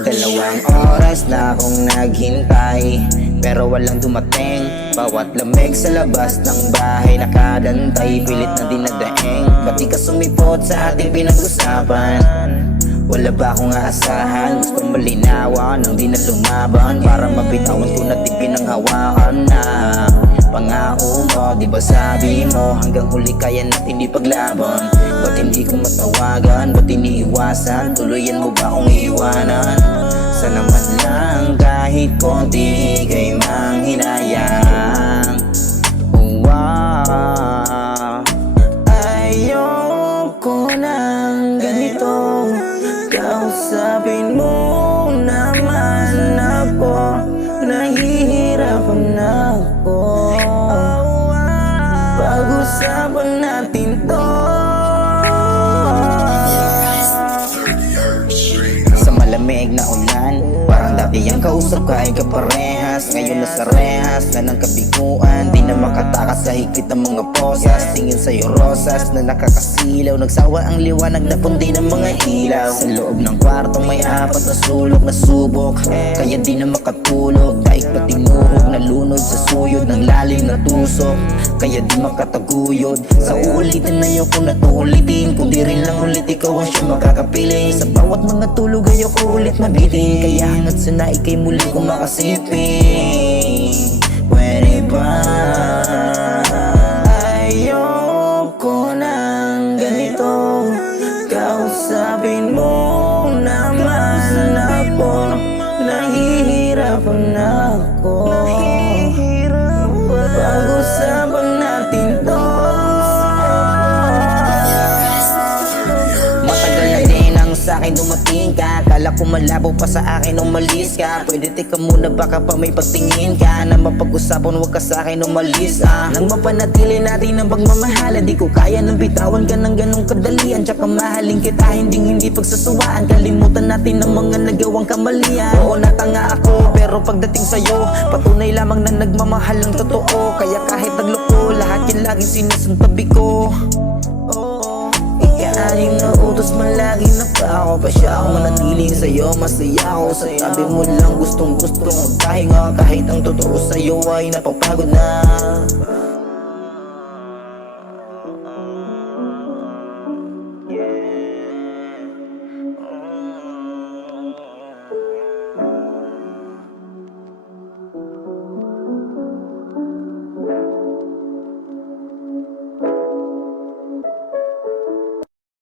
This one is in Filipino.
Dalawang oras na akong naghintay, pero walang dumating. Bawat lamig sa labas ng bahay nakadantay, pilit na dinadaing. Ba't di ka sumipot sa ating pinag-usapan? Wala ba akong aasahan? Gusto malinawan nang di na lumaban, para mabitawan ko na di pinanghawakan na pangako mo. Di ba sabi mo hanggang huli kaya natin ipaglaban? Ba't hindi ko matawagan? Ba't iniiwasan? Tuluyan mo ba akong iiwanan? Sana man lang kahit konti kay manghinayang. Wow, ayoko nang ganito. Kausapin mo naman ako, nahihirapan ako. Pag-usapan natin to. Sa malamig na ulan, parang dati ang kausap ka ay kaparehas. Ngayon nasa rehas na ng kabiguan, di na makatakas sa higpit ng mga posas. Tingin sa'yo rosas na nakakasilaw, nagsawa ang liwanag na pundi ng mga ilaw. Sa loob ng kwarto may apat na sulok na subok, kaya di na makatulog. Daig pati nuhog na lunod sa suyod ng lalim na tusok, kaya di makataguyod. Sa uulitin na ayoko na tuulitin, kung di rin lang ulit ikaw ang siya makakapiling. Sa bawat mga tulog ayoko ulit mabitin, kaya hanggat sana ikay muli kong makasiping. Pwede ba? Ayoko nang ganito. Kausapin mo naman ako, nahihirapan ako. Pag-usapan natin to. Matagal na din ang sa'kin dumating ka, kala ko malabo pa sa akin umalis ka. Pwede tika muna baka pa may pagtingin ka, na mapag-usapan huwag ka sa'kin umalis. Nang mapanatili natin ang pagmamahala, di ko kaya nang bitawan ka ng ganong kadalian. Tsaka mahalin kita hindi pagsasuwaan, kalimutan natin ang mga nagawang kamalian. Oo natanga ako pero pagdating sa'yo, patunay lamang na nagmamahal ang totoo. Kaya kahit nagloko, lahat yan laging sinusuntabi ko. Ika-anim na utos malagi na pa ako, pa siya ako manatiling sa'yo. Masaya ako sa tabi mo lang, gustong gusto magpahinga. Kahit ang totoo sa'yo ay napapagod na.